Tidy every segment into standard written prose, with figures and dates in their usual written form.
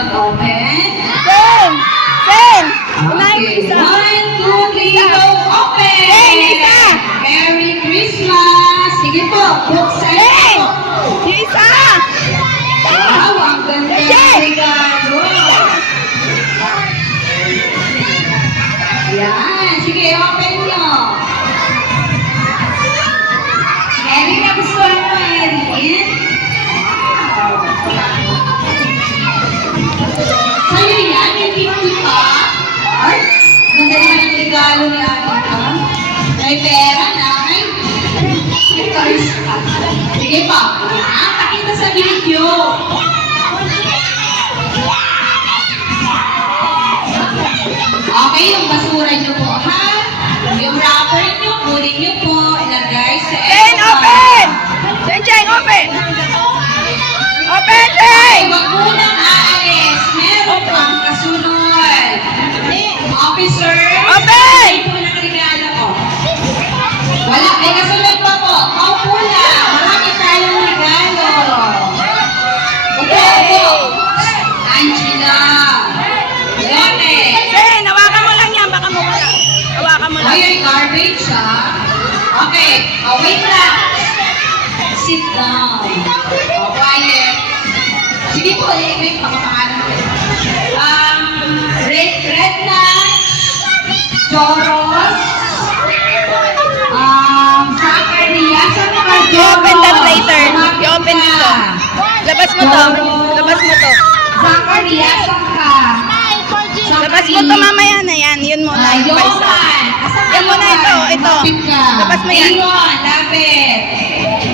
mag-open? Sen! Sen! Unahin mo Okay, isa. 1, 2, 3, go, open! Sen, isa! Merry Christmas! Sige po, buksan Sen! po. Yung isa! Wow, ang ganda ng Sen! regalo. Yan, sige, open nyo. Erin, nagustuhan mo, Erin? Sa'yo yan, yung gift pa? Ay, ganda naman ang regalo ni Anika. May pera na, ay. Sige pa, pakita sa video. Okay, yung basura nyo po, ha? Yung wrapper nyo, kunin nyo po, ilagay sa Sen, open! Sen, Cheng, open! Open, Cheng! Wag mo nang aalis. Meron pang kasunod. Officer, Open! sabay po ng regalo ko. Wala, may kasunod pa po. Paupo lang. Marami tayong regalo. Upo, upo. Angela. Lote. Sen, hawakan mo lang yan. Baka mo wala. Hawakan mo lang. Ay, garbage, ha? Okay. Oh, wait lang. Sit down. Oh, quiet. Sige po, wait, pakapangalan ko. Red nuts, choros, sakaria, saan ka? I-open that later. I-open dito. Labas mo to. Labas mo to. Sakaria, saan ka? Labas mo to mamaya na yan. Yun muna. Yung paisa. Yan muna ito. Ito. Labas mo yan. Ayun, lapit.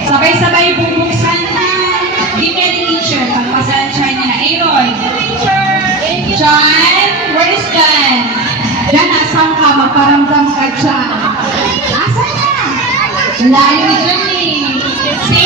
Sabay-sabay bubuksan na. Give me the teacher. Pagpasan siya niya. Aaron. John, where is John? John, asan ka? Magparamdam ka dyan. Asan na? Layo ni John